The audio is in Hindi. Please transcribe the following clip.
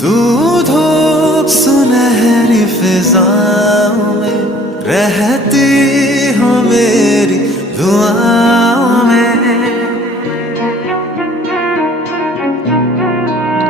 तू धूप सुनहरी फिजाओं में रहती हो मेरी दुआ